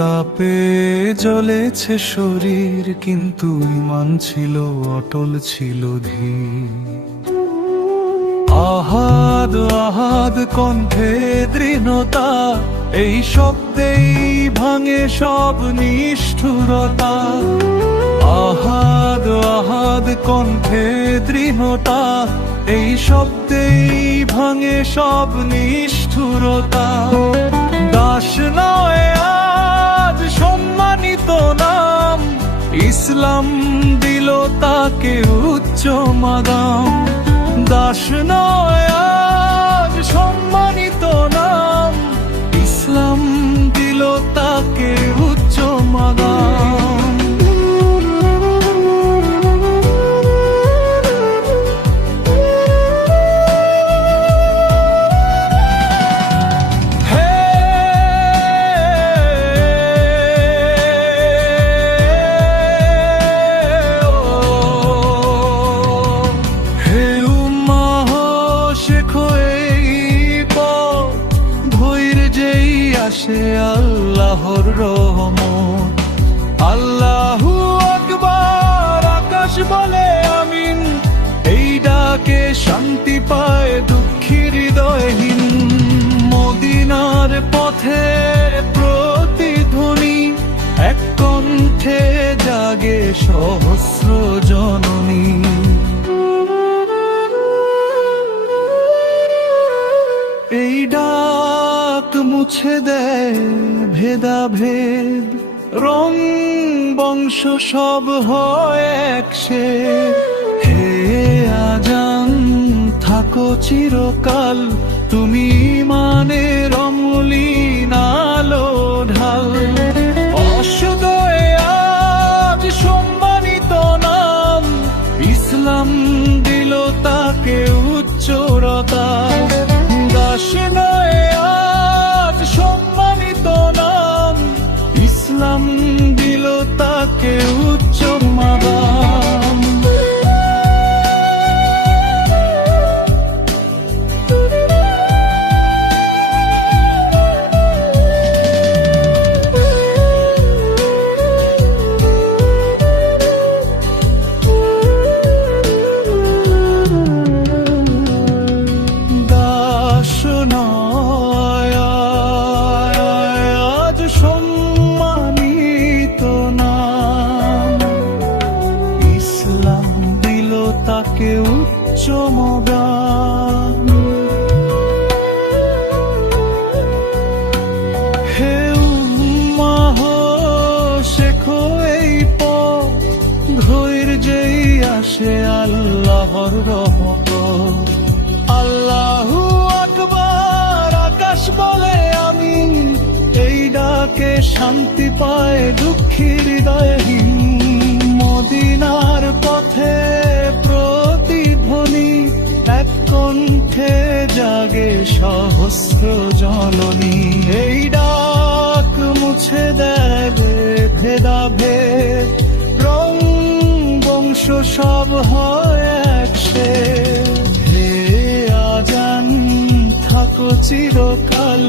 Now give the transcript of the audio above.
তাপে জ্বলেছে শরীর, কিন্তু ইমান ছিল অটল, ছিল ধীর। আহাদ আহাদ কণ্ঠে দৃঢ়তা, এই শব্দেই ভাঙে সব নিষ্ঠুরতা। আহাদ আহাদ কণ্ঠে দৃঢ়তা, এই শব্দেই ভাঙে সব নিষ্ঠুরতা। দাস নয় আজ সম্মানিত নাম, ইসলাম দিল তাকে উচ্চ মাদাম। দাস নয় আজ সম্মানিত নাম, ইসলাম দিল তাকে উচ্চ মাদাম। আসে আল্লাহর রহমত। আল্লাহু আকবার, আকাশ বলে আমিন, এই ডাকে শান্তি পায় দুঃখী হৃদয়হীন। মদিনার পথে প্রতিধ্বনি, এক কণ্ঠে জাগে সহস্র জননী। এই ডাক মুছে দেয় ভেদাভেদ, রং বংশ সব হয় এক সে। হে আজান থাকো চিরকাল, তুমি ইমানের অমলিন আলো ঢাল। অসদয়ে আজ সম্মানিত নাম, ইসলাম দিল তাকে উচ্চরতা। দাস নয় আজ সম্মানিত নাম, ইসলাম দিল তাকে উচ্চ মাদাম। তাকে উচ্চ মদাম। হে উম্মাহ শেখো এই পথ, ধৈর্যেই আসে আল্লাহর রহমত। আল্লাহু আকবার, আকাশ বলে আমিন, এই ডাকে শান্তি পায় দুঃখী হৃদয়হীন। মদিনার পথে প্রতিধ্বনি, এক কণ্ঠে জাগে সহস্র জননী। এই ডাক মুছে দেবে ভেদাভেদ, রং বংশ সব হয় এক সে। হে আজান থাকো চিরকাল,